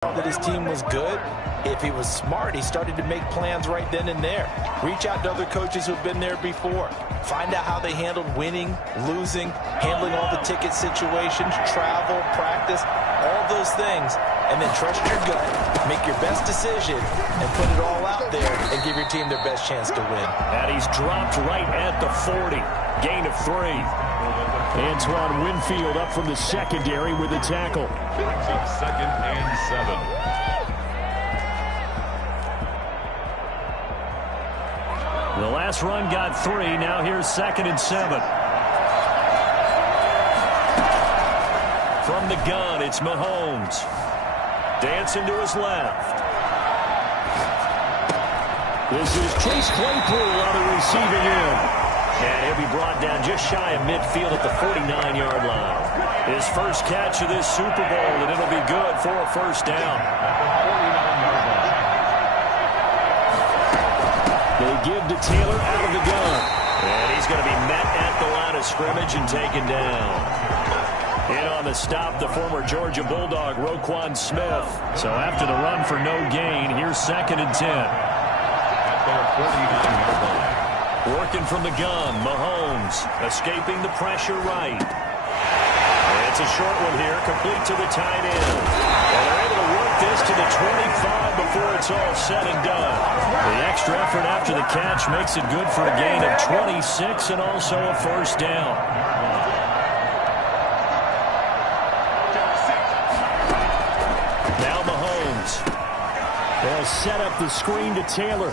that his team was good. If he was smart, he started to make plans right then and there. Reach out to other coaches who've been there before. Find out how they handled winning, losing, handling all the ticket situations, travel, practice, all those things. And then trust your gut, make your best decision, and put it all out there and give your team their best chance to win. And he's dropped right at the 40. Gain of 3. Antoine Winfield up from the secondary with a tackle. Second and 7. The last run got 3. Now here's 2nd and 7. From the gun, it's Mahomes. Dancing to his left. This is Chase Claypool on the receiving end. And he'll be brought down just shy of midfield at the 49-yard line. His first catch of this Super Bowl, and it'll be good for a first down. They give to Taylor out of the gun. And he's going to be met at the line of scrimmage and taken down. In on the stop, the former Georgia Bulldog, Roquan Smith. So after the run for no gain, here's 2nd and 10. At their 49-yard line. Working from the gun, Mahomes escaping the pressure right. It's a short one here, complete to the tight end. And they're able to work this to the 25 before it's all said and done. The extra effort after the catch makes it good for a gain of 26 and also a first down. Now Mahomes. They'll set up the screen to Taylor.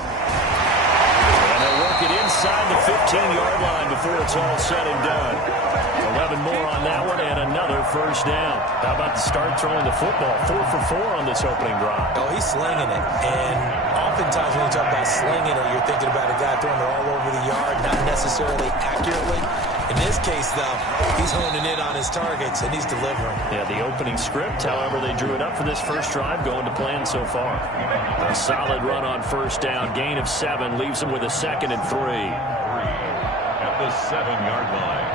And they'll work it inside the 15-yard line before it's all said and done. 11 more on that one and another first down. How about the start throwing the football? 4 for 4 on this opening drive. Oh, he's slinging it. And oftentimes when you talk about slinging it, you're thinking about a guy throwing it all over the yard, not necessarily accurately. In this case, though, he's honing in on his targets, and he's delivering. Yeah, the opening script, however, they drew it up for this first drive, going to plan so far. A solid run on first down, gain of 7, leaves him with a 2nd and 3. At the 7-yard line.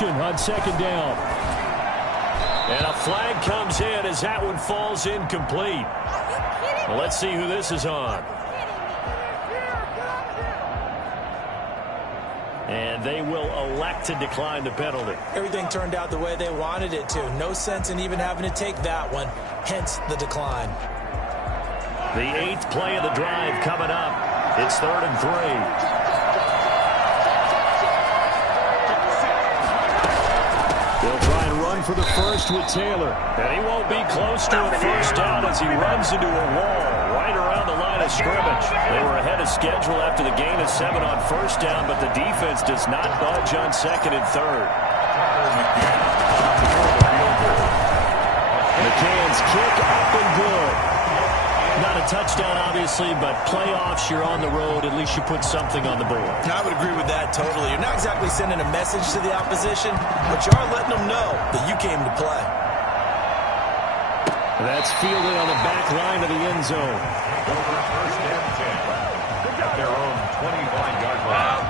On 2nd down. And a flag comes in as that one falls incomplete. Well, let's see who this is on. And they will elect to decline the penalty. Everything turned out the way they wanted it to. No sense in even having to take that one, hence the decline. The 8th play of the drive coming up. It's 3rd and 3. They'll try and run for the first with Taylor. And he won't be close to a first down as he runs into a wall right around the line of scrimmage. They were ahead of schedule after the gain of 7 on first down, but the defense does not budge on 2nd and 3rd. McCann's kick up and good. Not a touchdown, obviously, but playoffs, you're on the road. At least you put something on the board. I would agree with that totally. You're not exactly sending a message to the opposition, but you are letting them know that you came to play. That's fielded on the back line of the end zone. First and 10. At their own 25-yard line.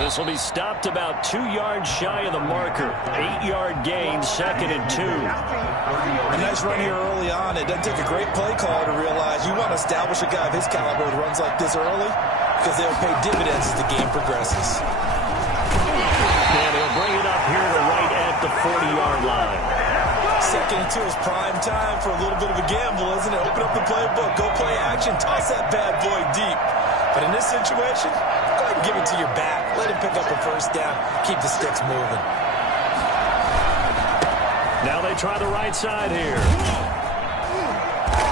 This will be stopped about 2 yards shy of the marker. 8-yard gain, 2nd and 2. A nice run here early on. It doesn't take a great play caller to realize you want to establish a guy of his caliber with runs like this early because they'll pay dividends as the game progresses. And he'll bring it up here to right at the 40-yard line. 2nd and 2 is prime time for a little bit of a gamble, isn't it? Open up the playbook, go play action, toss that bad boy deep. But in this situation, go ahead and give it to your back. Let him pick up a first down. Keep the sticks moving. Now they try the right side here.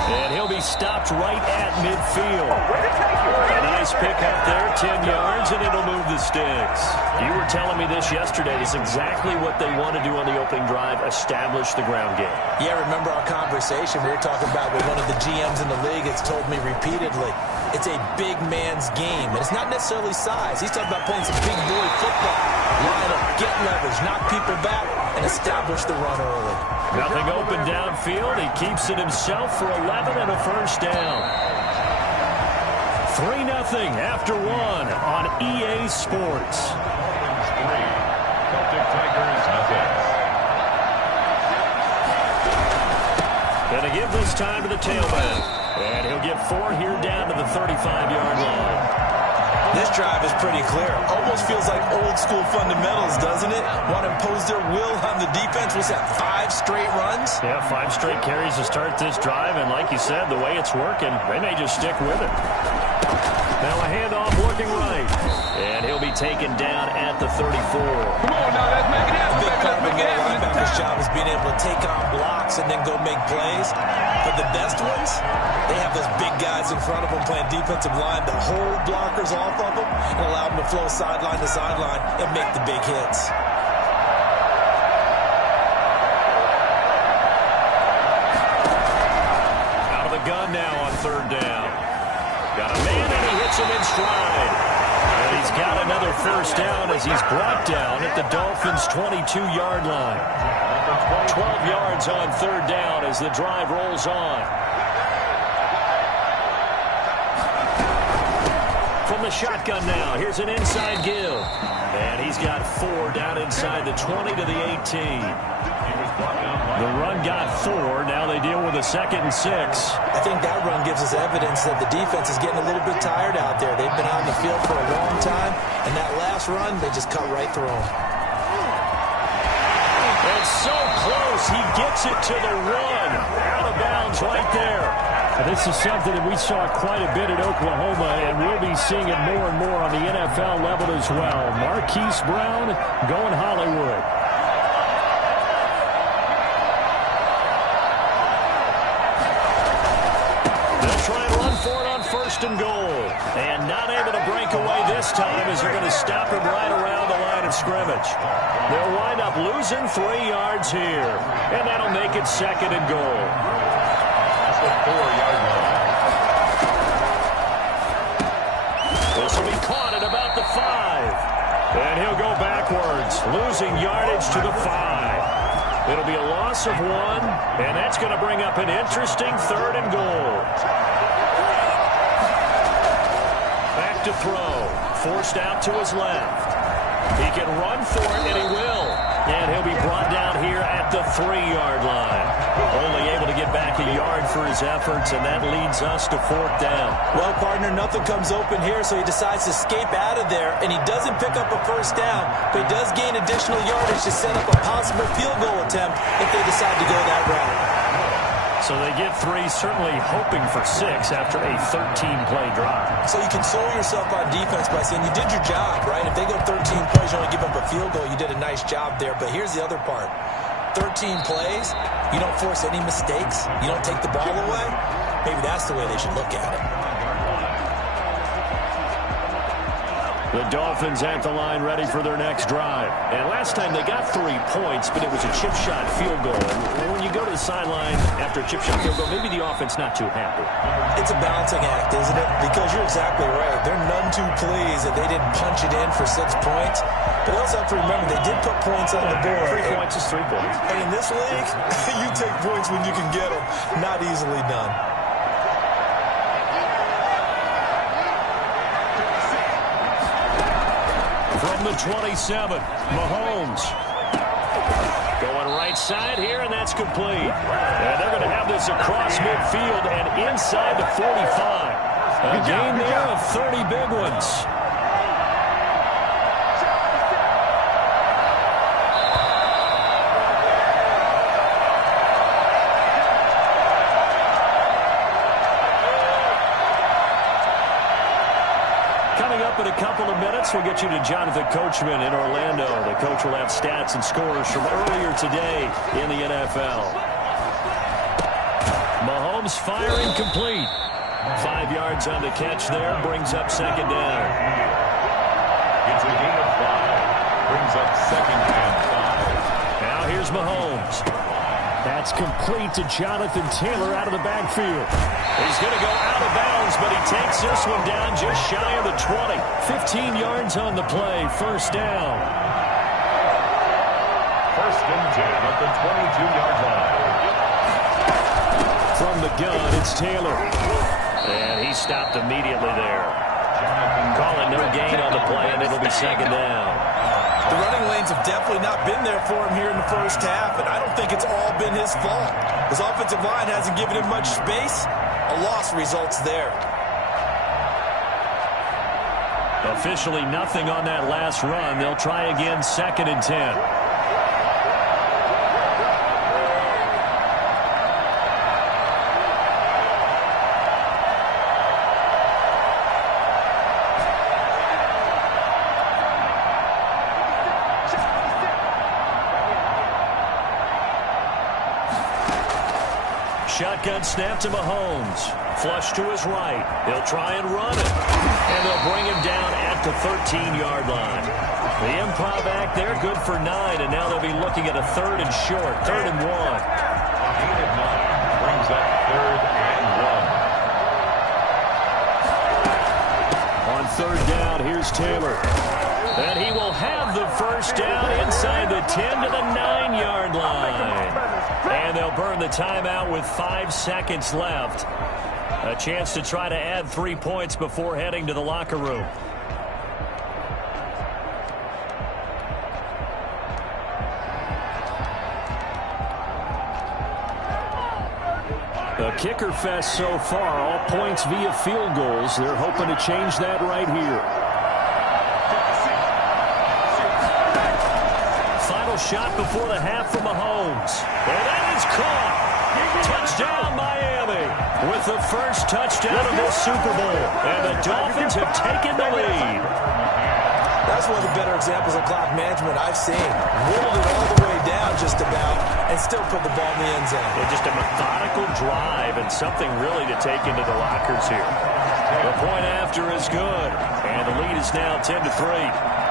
And he'll be stopped right at midfield. A nice pickup there, 10 yards, and it'll move the sticks. You were telling me this yesterday. It's exactly what they want to do on the opening drive, establish the ground game. Yeah, remember our conversation we were talking about with one of the GMs in the league has told me repeatedly, it's a big man's game. And it's not necessarily size. He's talking about playing some big boy football. Line up, get leverage, knock people back, and establish the run early. Nothing open downfield. He keeps it himself for 11 and a first down. 3-0 after 1 on EA Sports. Celtic Tigers, nothing. Gonna give this time to the tailback. And he'll get 4 here down to the 35-yard line. This drive is pretty clear. Almost feels like old school fundamentals, doesn't it? Want to impose their will on the defense. What's that, 5 straight runs? Yeah, 5 straight carries to start this drive. And like you said, the way it's working, they may just stick with it. Now a handoff looking right. And he'll be taken down at the 34. Come on now, let's make it happen. A big part of a middle linebacker's job is being able to take on blocks and then go make plays. But the best ones, they have those big guys in front of them playing defensive line that hold blockers off of them and allow them to flow sideline to sideline and make the big hits. Out of the gun now on 3rd down. Got a man and he hits him in stride. And he's got another first down as he's brought down at the Dolphins' 22-yard line. 12 yards on 3rd down as the drive rolls on. From the shotgun now, here's an inside give. And he's got 4 down inside the 20 to the 18. The run got 4. Now they deal with a 2nd and 6. I think that run gives us evidence that the defense is getting a little bit tired out there. They've been out in the field for a long time, and that last run, they just cut right through them. It's so close. He gets it to the 1. Out of bounds right there. This is something that we saw quite a bit at Oklahoma, and we'll be seeing it more and more on the NFL level as well. Marquise Brown going Hollywood. They'll try and run for it on 1st and goal. And not able to break away this time as they're going to stop him right around the line of scrimmage. They'll wind up losing 3 yards here. And that'll make it 2nd and goal. That's a 4-yard line. This will be caught at about the 5. And he'll go backwards, losing yardage to the 5. It'll be a loss of 1, and that's going to bring up an interesting 3rd and goal. Back to throw. Forced out to his left. He can run for it, and he will. And he'll be brought down here at the 3-yard line. Only able to get back a yard for his efforts, and that leads us to 4th down. Well, partner, nothing comes open here, so he decides to escape out of there, and he doesn't pick up a 1st down, but he does gain additional yardage to set up a possible field goal attempt if they decide to go that route. So they get 3, certainly hoping for 6 after a 13-play drive. So you console yourself on defense by saying you did your job, right? If they go 13 plays, you only give up a field goal, you did a nice job there. But here's the other part. 13 plays, you don't force any mistakes, you don't take the ball away. Maybe that's the way they should look at it. The Dolphins at the line ready for their next drive. And last time they got 3 points, but it was a chip shot field goal. And when you go to the sideline after a chip shot field goal, maybe the offense not too happy. It's a balancing act, isn't it? Because you're exactly right. They're none too pleased that they didn't punch it in for 6 points. But they also have to remember they did put points on the board. 3 points is 3 points. And in this league, you take points when you can get them. Not easily done. From the 27, Mahomes. Going right side here, and that's complete. And they're going to have this across midfield and inside the 45. A gain there of 30 big ones. Coming up in a couple of minutes, we'll get you to Jonathan Coachman in Orlando. The coach will have stats and scores from earlier today in the NFL. Mahomes Mahomes firing complete. 5 yards on the catch there, brings up second down. It's a gain of 5. Brings up second and 5. Now here's Mahomes. That's complete to Jonathan Taylor out of the backfield. He's going to go out of bounds, but he takes this one down just shy of the 20. 15 yards on the play, first down. First and 10 at the 22-yard line. From the gun, it's Taylor. And he stopped immediately there. Calling no gain on the play, and it'll be second down. The running lanes have definitely not been there for him here in the first half, and I don't think it's all been his fault. His offensive line hasn't given him much space. A loss results there. Officially nothing on that last run. They'll try again, second and 10. Shotgun snap to Mahomes. Flush to his right. He'll try and run it. And they'll bring him down at the 13-yard line. The improv act there, good for 9. And now they'll be looking at a third and short. Third and 1. Gain of 9. Brings up third and 1. On third down, here's Taylor. And he will have the first down inside the 10 to the 9-yard line. And they'll burn the timeout with 5 seconds left. A chance to try to add 3 points before heading to the locker room. A kicker fest so far, all points via field goals. They're hoping to change that right here. Shot before the half from Mahomes. And that is caught. Touchdown, Miami. With the first touchdown of this Super Bowl. And the Dolphins have taken the lead. That's one of the better examples of clock management I've seen. Whittled it all the way down just about and still put the ball in the end zone. Yeah, just a methodical drive and something really to take into the lockers here. The point after is good. And the lead is now 10-3.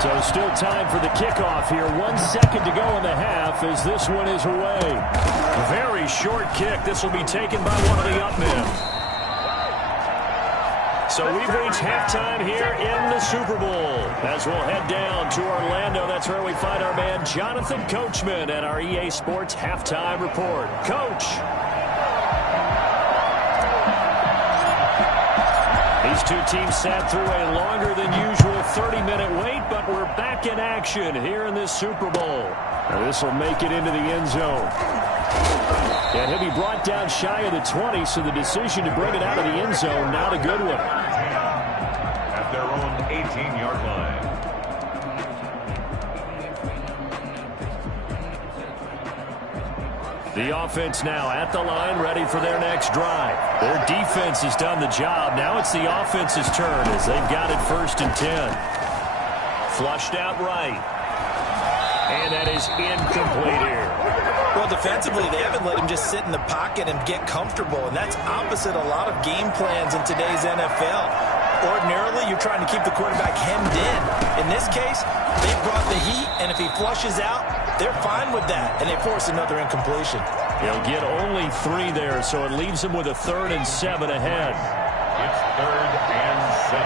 So still time for the kickoff here. 1 second to go in the half as this one is away. Very short kick. This will be taken by one of the up men. So we've reached halftime here in the Super Bowl. As we'll head down to Orlando, that's where we find our man Jonathan Coachman at our EA Sports Halftime Report. Coach. These two teams sat through a longer than usual 30-minute wait, but we're back in action here in this Super Bowl. Now this will make it into the end zone. And he'll be brought down shy of the 20, so the decision to bring it out of the end zone, not a good one. At their own 18-yard line. The offense now at the line, ready for their next drive. Their defense has done the job. Now it's the offense's turn as they've got it first and 10. Flushed out right. And that is incomplete here. Well, defensively, they haven't let him just sit in the pocket and get comfortable, and that's opposite a lot of game plans in today's NFL. Ordinarily, you're trying to keep the quarterback hemmed in. In this case, they brought the heat, and if he flushes out, they're fine with that, and they force another incompletion. He'll get only 3 there, so it leaves him with a 3rd and 7 ahead. It's 3rd and 7.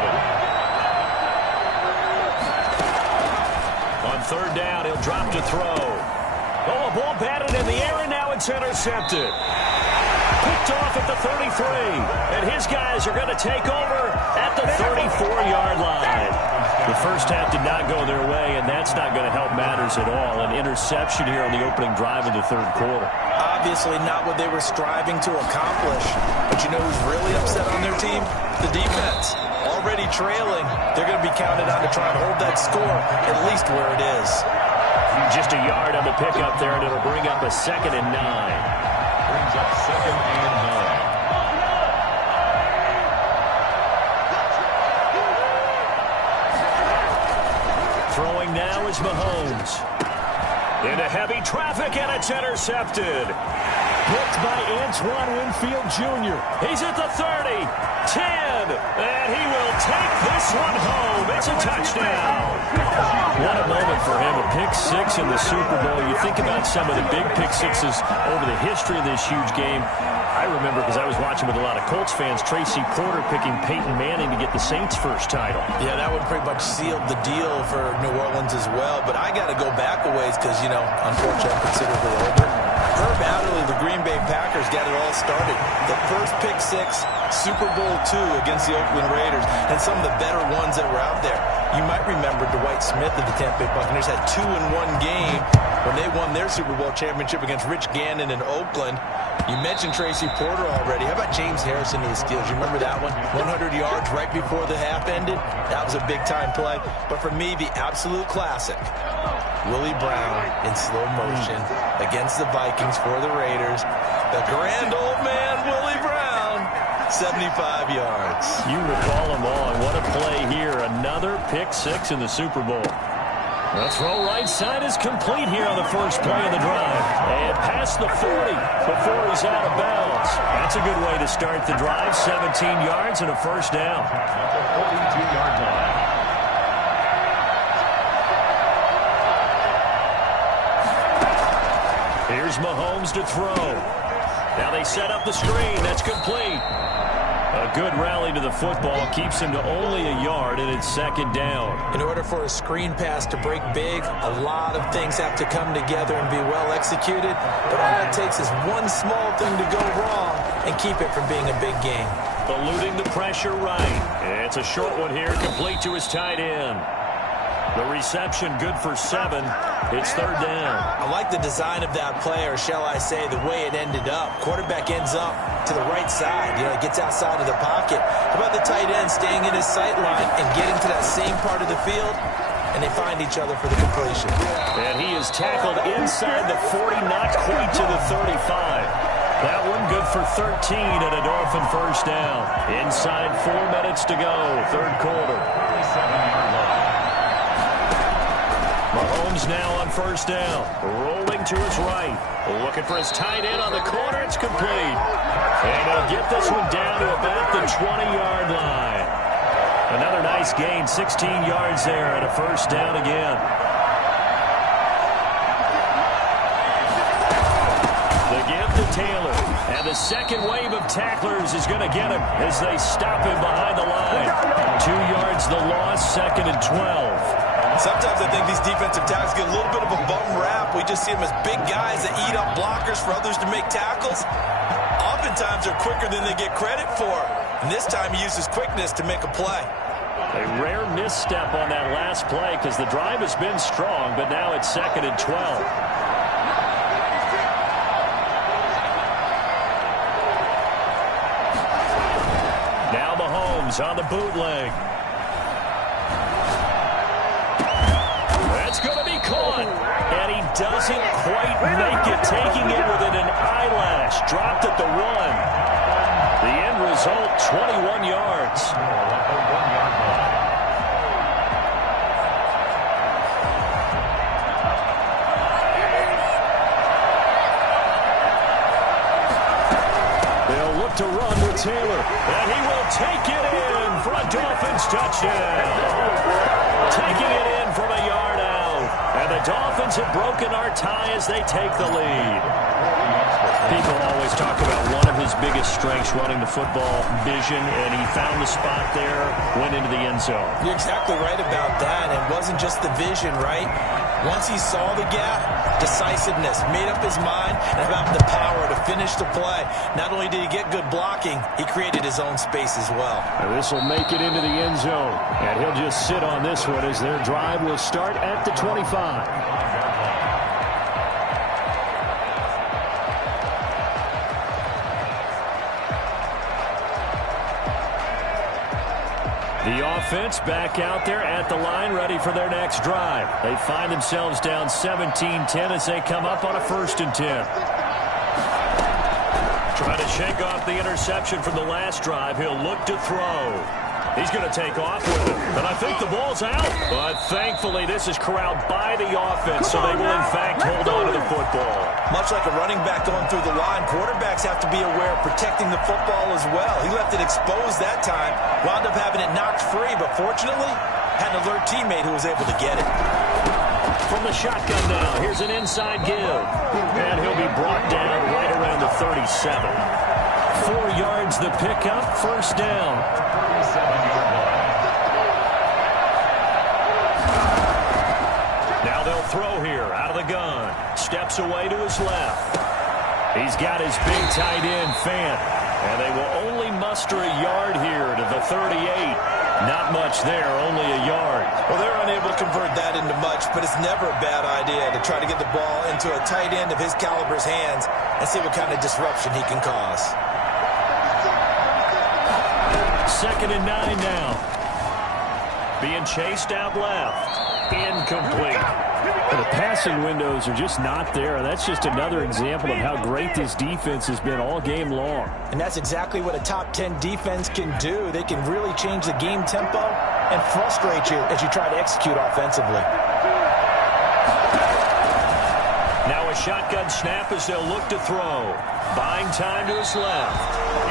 On 3rd down, he'll drop to throw. Oh, a ball batted in the air, and now it's intercepted. Picked off at the 33, and his guys are going to take over at the 34-yard line. The first half did not go their way, and that's not going to help matters at all. An interception here on the opening drive of the 3rd quarter. Obviously not what they were striving to accomplish. But you know who's really upset on their team? The defense. Already trailing, they're going to be counted on to try and hold that score at least where it is. Just a yard on the pickup there, and it'll bring up a 2nd and 9. Brings up 2nd and 9. Throwing now is Mahomes. Into heavy traffic, and it's intercepted. picked by Antoine Winfield Jr. He's at the 30, 10, and he will take this one home. It's a touchdown. What a moment for him, a pick six in the Super Bowl. You think about some of the big pick sixes over the history of this huge game. I remember, because I was watching with a lot of Colts fans, Tracy Porter picking Peyton Manning to get the Saints' first title. Yeah, that one pretty much sealed the deal for New Orleans as well. But I got to go back a ways because, you know, unfortunately, I'm considerably older. Herb Adderley, the Green Bay Packers, got it all started. The first pick six, Super Bowl II against the Oakland Raiders, and some of the better ones that were out there. You might remember Dwight Smith of the Tampa Bay Buccaneers had 2 in one game when they won their Super Bowl championship against Rich Gannon in Oakland. You mentioned Tracy Porter already. How about James Harrison to the Steelers? You remember that one? 100 yards right before the half ended? That was a big-time play. But for me, the absolute classic, Willie Brown in slow motion against the Vikings for the Raiders. The grand old man, Willie Brown, 75 yards. You recall them all, and what a play here. Another pick six in the Super Bowl. The throw right side is complete here on the first play of the drive. And past the 40 before he's out of bounds. That's a good way to start the drive. 17 yards and a first down. 42-yard line. Here's Mahomes to throw. Now they set up the screen. That's complete. A good rally to the football keeps him to only a yard, and it's second down. In order for a screen pass to break big, a lot of things have to come together and be well executed. But all it takes is one small thing to go wrong and keep it from being a big game. Eluding the pressure right. It's a short one here, complete to his tight end. The reception good for 7. It's third down. I like the design of that play, or shall I say the way it ended up. Quarterback ends up to the right side. You know, it gets outside of the pocket. How about the tight end staying in his sight line and getting to that same part of the field? And they find each other for the completion. And he is tackled inside the 40, not quite to the 35. That one good for 13 and a Dolphin first down. Inside 4 minutes to go, third quarter. 37-yard line. Mahomes now on first down. Rolling to his right. Looking for his tight end on the corner. It's complete. And he'll get this one down to about the 20-yard line. Another nice gain. 16 yards there and a first down again. The give to Taylor. And the second wave of tacklers is going to get him as they stop him behind the line. 2 yards the loss, second and 12. Sometimes I think these defensive tackles get a little bit of a bum rap. We just see them as big guys that eat up blockers for others to make tackles. Oftentimes they're quicker than they get credit for. And this time he uses quickness to make a play. A rare misstep on that last play because the drive has been strong, but now it's second and 12. Now Mahomes on the bootleg. That's going to be caught. And he doesn't quite make it, taking it within an eyelash. Dropped at the 1. The end result, 21 yards. They'll look to run with Taylor. And he will take it in for a Dolphins touchdown. Taking it in from a yard out. And the Dolphins have broken our tie as they take the lead. People always talk about one of his biggest strengths, running the football, vision, and he found the spot there, went into the end zone. You're exactly right about that. It wasn't just the vision, right? Once he saw the gap, decisiveness, made up his mind, and about the power to finish the play. Not only did he get good blocking, he created his own space as well. And this will make it into the end zone. And he'll just sit on this one as their drive will start at the 25. The offense back out there at the line, ready for their next drive. They find themselves down 17-10 as they come up on a 1st and 10. Trying to shake off the interception from the last drive. He'll look to throw. He's going to take off with it. And I think the ball's out. But thankfully, this is corralled by the offense, so they will, in fact, hold on to the football. Much like a running back going through the line, quarterbacks have to be aware of protecting the football as well. He left it exposed that time, wound up having it knocked free, but fortunately, had an alert teammate who was able to get it. From the shotgun now, here's an inside give. And he'll be brought down right around the 37. 4 yards the pickup, first down. 37-yard line. Now they'll throw here out of the gun. Steps away to his left. He's got his big tight end, Fant. And they will only muster a yard here to the 38. Not much there, only a yard. Well, they're unable to convert that into much, but it's never a bad idea to try to get the ball into a tight end of his caliber's hands and see what kind of disruption he can cause. 2nd and 9 now. Being chased out left. Incomplete. The passing windows are just not there. That's just another example of how great this defense has been all game long. And that's exactly what a top 10 defense can do. They can really change the game tempo and frustrate you as you try to execute offensively. Now a shotgun snap as they'll look to throw. Buying time to his left.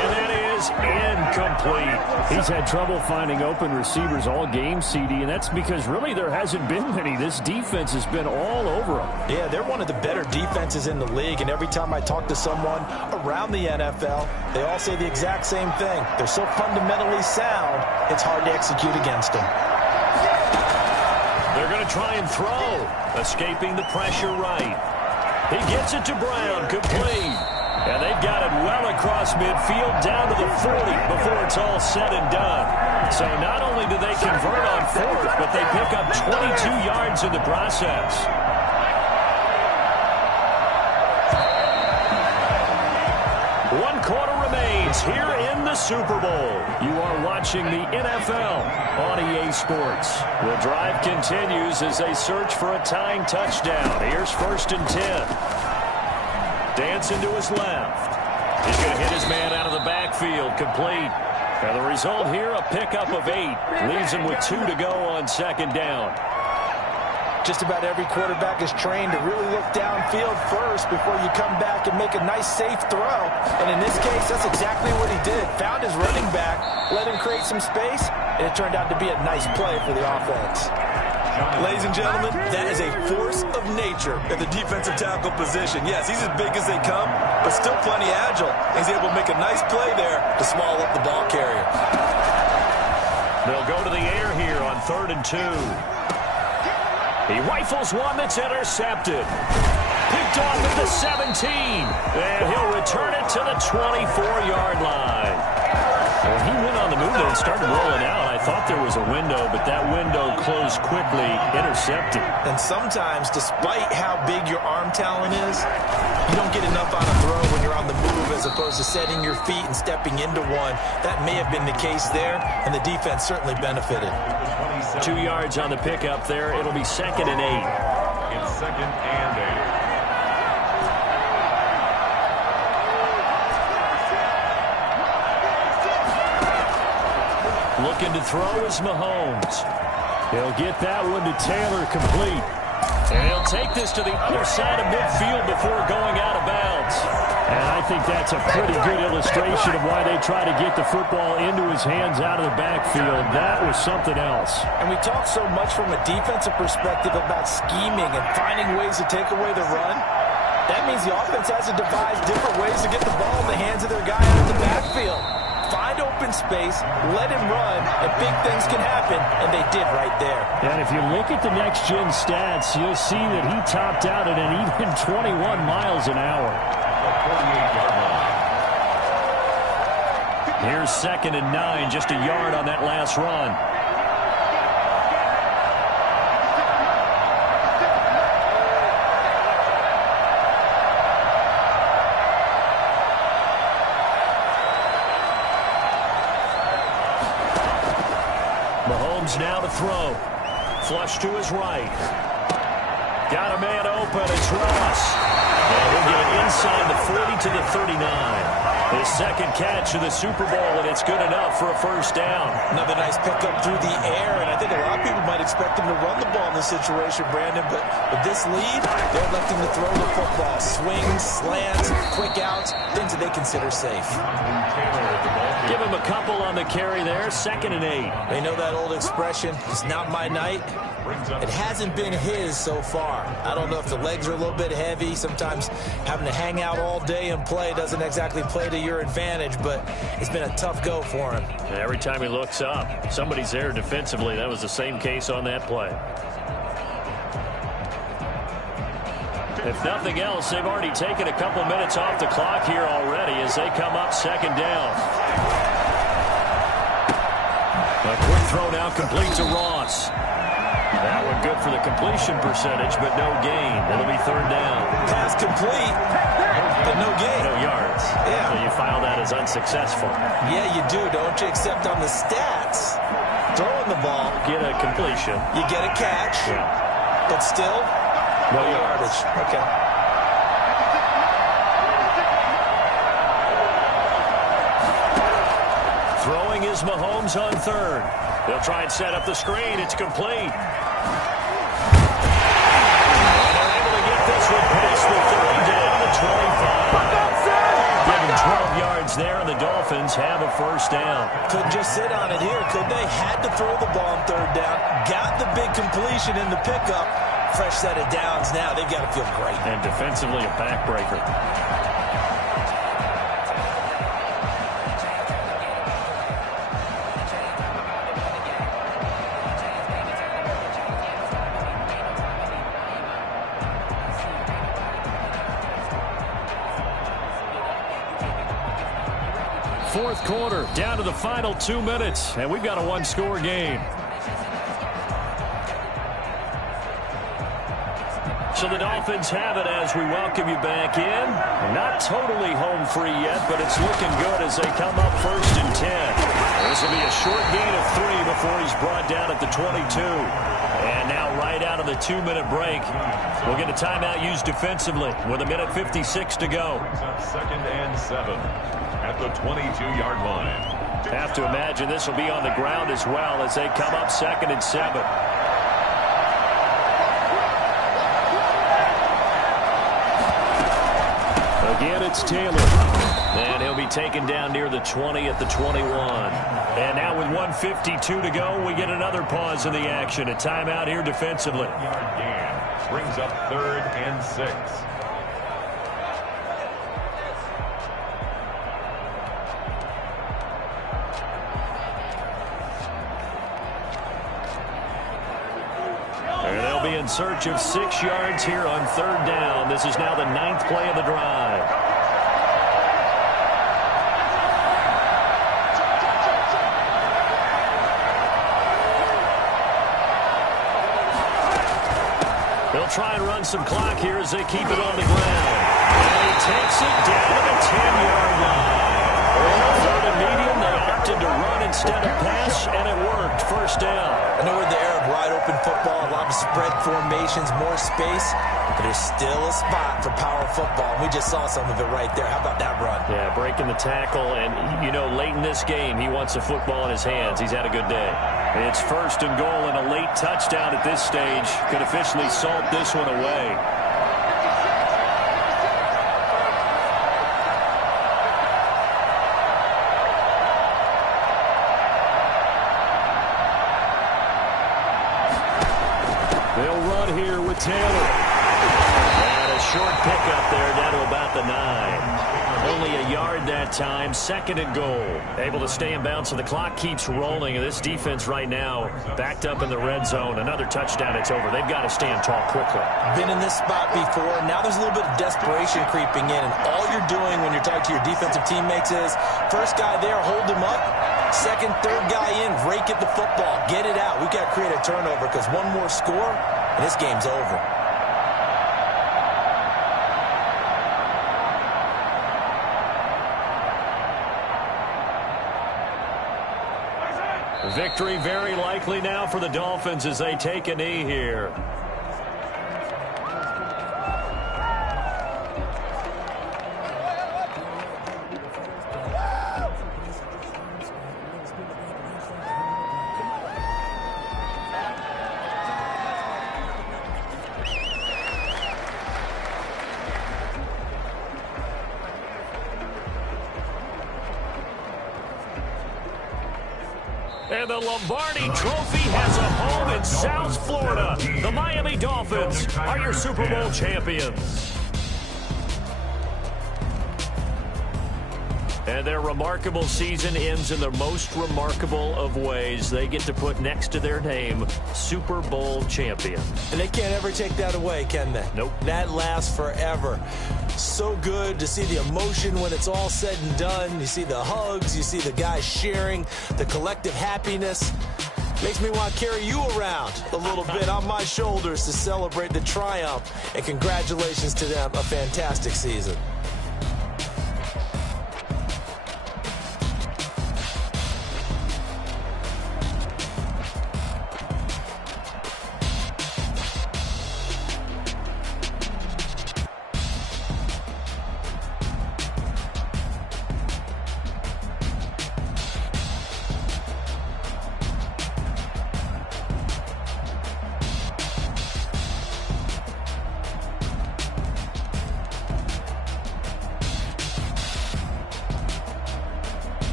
And that is incomplete. He's had trouble finding open receivers all game, CD, and that's because really there hasn't been many. This defense has been all over them. Yeah, they're one of the better defenses in the league, and every time I talk to someone around the NFL, they all say the exact same thing. They're so fundamentally sound, it's hard to execute against them. They're going to try and throw. Escaping the pressure right. He gets it to Brown, complete. And they've got it well across midfield down to the 40 before it's all said and done. So not only do they convert on 4th, but they pick up 22 yards in the process. One quarter remains here in the Super Bowl. You are watching the NFL on EA Sports. The drive continues as they search for a tying touchdown. Here's 1st and 10. Dancing to his left. He's going to hit his man out of the backfield, complete. And the result here, a pickup of 8. Leaves him with 2 to go on 2nd down. Just about every quarterback is trained to really look downfield first before you come back and make a nice, safe throw. And in this case, that's exactly what he did. Found his running back, let him create some space, and it turned out to be a nice play for the offense. Ladies and gentlemen, that is a force of nature at the defensive tackle position. Yes, he's as big as they come, but still plenty agile. He's able to make a nice play there to swallow up the ball carrier. They'll go to the air here on 3rd and 2. He rifles one that's intercepted. Picked off at the 17. And he'll return it to the 24-yard line. When he went on the move and started rolling out, I thought there was a window, but that window closed quickly, intercepted. And sometimes, despite how big your arm talent is, you don't get enough on a throw when you're on the move as opposed to setting your feet and stepping into one. That may have been the case there, and the defense certainly benefited. 2 yards on the pickup there. It'll be 2nd and 8. It's 2nd and 8. Looking to throw is Mahomes. He'll get that one to Taylor, complete. And he'll take this to the other side of midfield before going out of bounds. And I think that's a pretty good illustration of why they try to get the football into his hands out of the backfield. That was something else. And we talk so much from a defensive perspective about scheming and finding ways to take away the run. That means the offense has to devise different ways to get the ball in the hands of their guy out of the backfield. Find open space, let him run, and big things can happen, and they did right there. And if you look at the next-gen stats, you'll see that he topped out at an even 21 miles an hour. Here's 2nd and 9, just a yard on that last run. Mahomes now to throw. Flush to his right. Got a man open. It's Ross. And he'll get it inside the 40 to the 39. His second catch of the Super Bowl, and it's good enough for a first down. Another nice pickup through the air, and I think a lot of people might expect him to run the ball in this situation, Brandon, but with this lead, they're electing to throw the football. Swings, slants, quick outs, things that they consider safe. Give him a couple on the carry there, 2nd and 8. They know that old expression, it's not my night. It hasn't been his so far. I don't know if the legs are a little bit heavy. Sometimes having to hang out all day and play doesn't exactly play to your advantage, but it's been a tough go for him. And every time he looks up, somebody's there defensively. That was the same case on that play. If nothing else, they've already taken a couple minutes off the clock here already as they come up 2nd down. A quick throw now complete to Ross. That one good for the completion percentage, but no gain. It'll be 3rd down. Pass complete, but no gain. No yards. Yeah. So you file that as unsuccessful. Yeah, you do, don't you? Except on the stats, throwing the ball, Get a completion. you get a catch, Yeah. but still, no yardage. Okay. Throwing is Mahomes on 3rd. They'll try and set up the screen. It's complete. They're able to get this one past the 30 down to 25. Given 12 yards there, and the Dolphins have a first down. Couldn't just sit on it here, could they? Had to throw the ball on 3rd down. Got the big completion in the pickup. Fresh set of downs now. They've got to feel great. And defensively, a backbreaker. Fourth quarter, down to the final 2 minutes, and we've got a 1-score game. So the Dolphins have it as we welcome you back in. Not totally home free yet, but it's looking good as they come up 1st and 10. This will be a short gain of 3 before he's brought down at the 22. And now right out of the 2-minute break, we'll get a timeout used defensively with 1:56 to go. 2nd and 7 at the 22-yard line. Have to imagine this will be on the ground as well as they come up 2nd and 7. Again, it's Taylor. And he'll be taken down near the 20 at the 21. And now with 1:52 to go, we get another pause in the action. A timeout here defensively. Yard gain brings up 3rd and 6. And they'll be in search of 6 yards here on 3rd down. This is now the 9th play of the drive. They'll try and run some clock here as they keep it on the ground. And he takes it down to the 10-yard line. On 3rd and medium, they opted to run instead of pass, and it worked. First down. I know we're in the era of wide-open football, a lot of spread formations, more space, but there's still a spot for power football. We just saw some of it right there. How about that run? Yeah, breaking the tackle, and, you know, late in this game, he wants the football in his hands. He's had a good day. It's 1st and goal, and a late touchdown at this stage could officially salt this one away. They'll run here with Taylor. And a short pickup there down to about the 9. Only a yard that time. 2nd and goal. Able to stay in bounds, so the clock keeps rolling. And this defense right now backed up in the red zone. Another touchdown, it's over. They've got to stand tall quickly. Been in this spot before. Now there's a little bit of desperation creeping in. And all you're doing when you're talking to your defensive teammates is, first guy there, hold him up. 2nd, 3rd guy in, rake at the football. Get it out. We've got to create a turnover because one more score, and this game's over. Victory very likely now for the Dolphins as they take a knee here. And the Lombardi Trophy has a home in South Florida. The Miami Dolphins are your Super Bowl champions. And their remarkable season ends in the most remarkable of ways. They get to put next to their name, Super Bowl champion. And they can't ever take that away, can they? Nope. That lasts forever. So good to see the emotion when it's all said and done. You see the hugs, you see the guys sharing, the collective happiness. Makes me want to carry you around a little bit on my shoulders to celebrate the triumph. And congratulations to them, a fantastic season.